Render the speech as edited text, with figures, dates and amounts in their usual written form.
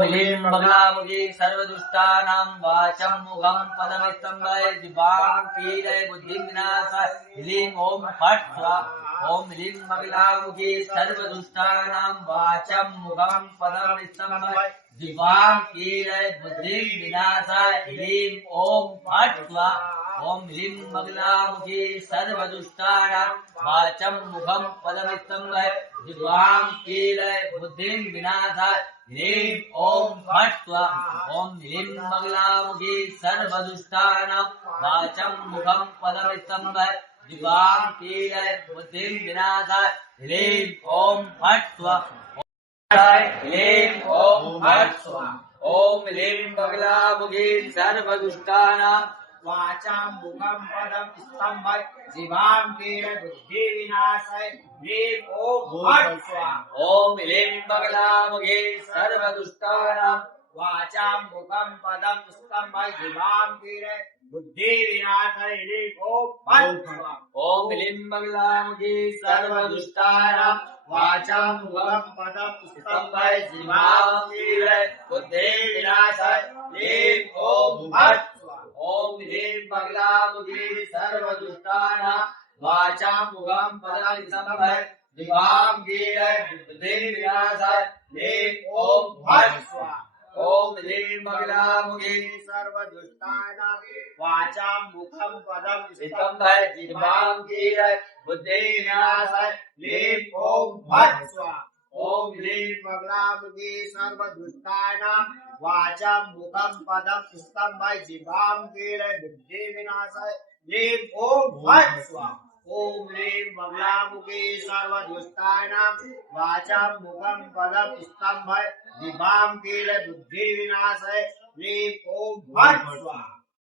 ह्रीं बगलामुखी सर्वदुष्टानां वाचं मुखं पदमिस्तम्भय जिह्वां कीलय बुद्धिं विनाशाय ह्रीं ॐ फट् स्वाहा ॐ ह्रीं बगलामुखी सर्वदुष्टानां वाचं मुखं पदमिस्तम्भय जिह्वां कीलय बुद्धिं विनाशाय ह्रीं ॐ फट् स्वाहा ॐ ह्रीं बगलामुखी सर्वदुष्टानां वाचं मुखं पदमिस्तम्भय जिह्वां कीलय बुद्धिं विनाशाय ह्रीं ॐ फट् स्वाहा ॐ ह्रीं बगलामुखी सर्वदुष्टानां वाचं मुखं पदमिस्तम्भय जिह्वां कीलय बुद्धिं विनाशाय ह्रीं ॐ फट् स्वाहा ह्रीं ॐ फट् स्वाहा ॐ ह्रीं बगलामुखी सर्वदुष्टानां वाचां मुखं पदं स्तम्भय जिह्वां कीलय बुद्धि विनाशाय ह्रीं ॐ फट् स्वाहा ॐ ह्रीं बगलामुखी सर्वदुष्टानां वाचां मुखं पदं स्तम्भय जिह्वां कीलय बुद्धि विनाशाय ह्रीं ॐ फट् स्वाहा ॐ ह्रीं बगलामुखी सर्वदुष्टानां वाचां मुखं पदं स्तम्भय जिह्वां कीलय बुद्धि विनाशाय ह्रीं ॐ फट् ॐ ह्रीं बगलामुखी सर्वदुष्टानां वाचां मुखं पदं स्तम्भय जिह्वां कीलय बुद्धि विनाशाय ह्रीं ॐ फट् स्वाहा ॐ ह्रीं बगलामुखी सर्वदुष्टानां वाचां मुखं पदं स्तम्भय जिह्वां कीलय बुद्धि विनाशाय ह्रीं ॐ फट् स्वाहा ॐ ह्रीं बगलामुखी सर्वदुष्टानां वाचां मुखं पदं स्तम्भय जिह्वां कीलय बुद्धि विनाशाय ह्रीं ॐ फट् स्वाहा ॐ ह्रीं बगलामुखी सर्वदुष्टानां वाचां मुखं पदं स्तम्भय जिह्वां कीलय बुद्धि विनाशाय ह्रीं ॐ फट् स्वाहा